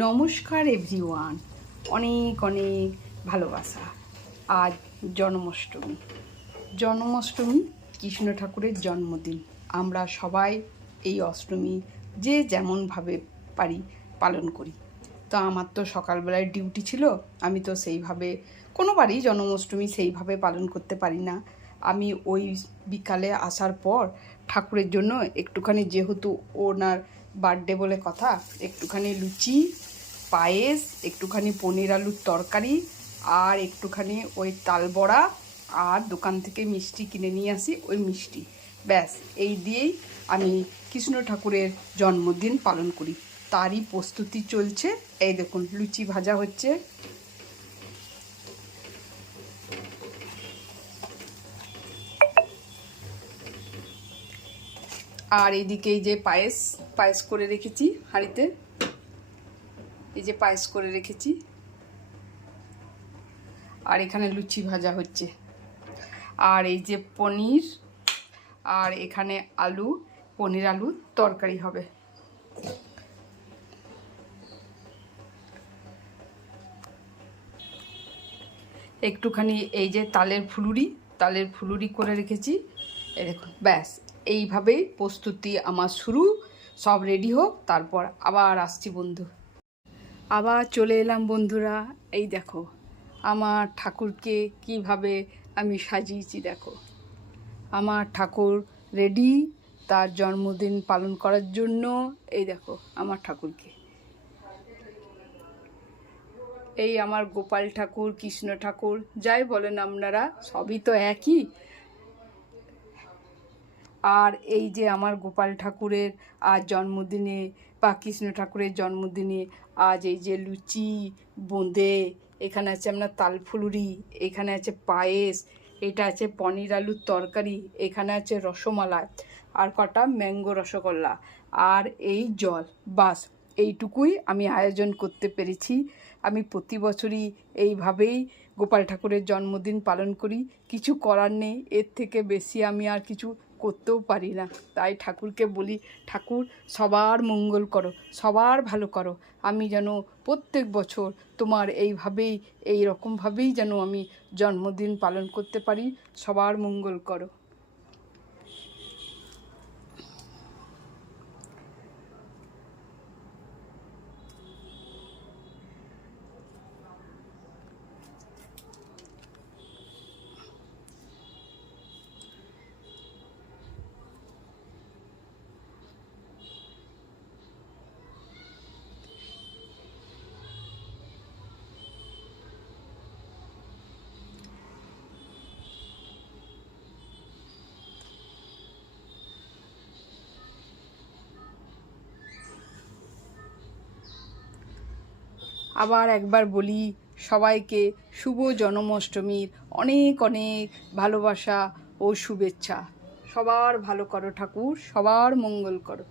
নমস্কার এভরিওয়ান, অনেক অনেক ভালোবাসা। আজ জন্মাষ্টমী কৃষ্ণ ঠাকুরের জন্মদিন। আমরা সবাই এই অষ্টমী যে যেমনভাবে পারি পালন করি। তো আমার তো সকালবেলায় ডিউটি ছিল, আমি তো সেইভাবে কোনোবারই জন্মাষ্টমী সেইভাবে পালন করতে পারি না। আমি ওই বিকালে আসার পর ঠাকুরের জন্য একটুখানি, যেহেতু ওনার বার্থডে বলে কথা, একটুখানি লুচি, পায়েস, একটুখানি পনির আলুর তরকারি, আর একটুখানি ওই তাল বড়া, আর দোকান থেকে মিষ্টি কিনে নিয়ে আসি, ওই মিষ্টি, ব্যাস এই দিয়েই আমি কৃষ্ণ ঠাকুরের জন্মদিন পালন করি। তারই প্রস্তুতি চলছে। এই দেখুন, লুচি ভাজা হচ্ছে। আর এইদিকে এই যে পায়েস করে রেখেছি হাঁড়িতে, এই যে পায়েস করে রেখেছি। আর এখানে লুচি ভাজা হচ্ছে, আর এই যে পনির, আর এখানে আলু, পনির আলুর তরকারি হবে। একটুখানি এই যে তালের ফুলুরি করে রেখেছি। এই দেখুন, ব্যাস এইভাবেই প্রস্তুতি আমার শুরু। সব রেডি হোক, তারপর আবার আসছি বন্ধু। আবার চলে এলাম বন্ধুরা। এই দেখো আমার ঠাকুরকে কিভাবে আমি সাজিয়েছি। দেখো আমার ঠাকুর রেডি তার জন্মদিন পালন করার জন্য। এই দেখো আমার ঠাকুরকে, এই আমার গোপাল ঠাকুর, কৃষ্ণ ঠাকুর, যাই বলেন আপনারা, সবই তো একই। আর এই যে আমার গোপাল ঠাকুরের আজ জন্মদিনে বা কৃষ্ণ ঠাকুরের জন্মদিনে আজ এই যে লুচি, বোঁদে, এখানে আছে আপনার তাল ফুলুরি, এখানে আছে পায়েস, এটা আছে পনির আলুর তরকারি, এখানে আছে রসমালাই, আর কটা ম্যাঙ্গো রসগোল্লা, আর এই জল, বাস এইটুকুই আমি আয়োজন করতে পেরেছি। আমি প্রতি বছরই এইভাবেই গোপাল ঠাকুরের জন্মদিন পালন করি। কিছু করার নেই, এর থেকে বেশি আমি আর কিছু করতেও পারি না। তাই ঠাকুরকে বলি, ঠাকুর সবার মঙ্গল করো, সবার ভালো করো। আমি যেন প্রত্যেক বছর তোমার এইভাবেই, এই রকমভাবেই যেন আমি জন্মদিন পালন করতে পারি। সবার মঙ্গল করো। আবার একবার বলি সবাইকে শুভ জন্মাষ্টমীর অনেক অনেক ভালোবাসা ও শুভেচ্ছা। সবার ভালো করো ঠাকুর, সবার মঙ্গল করো।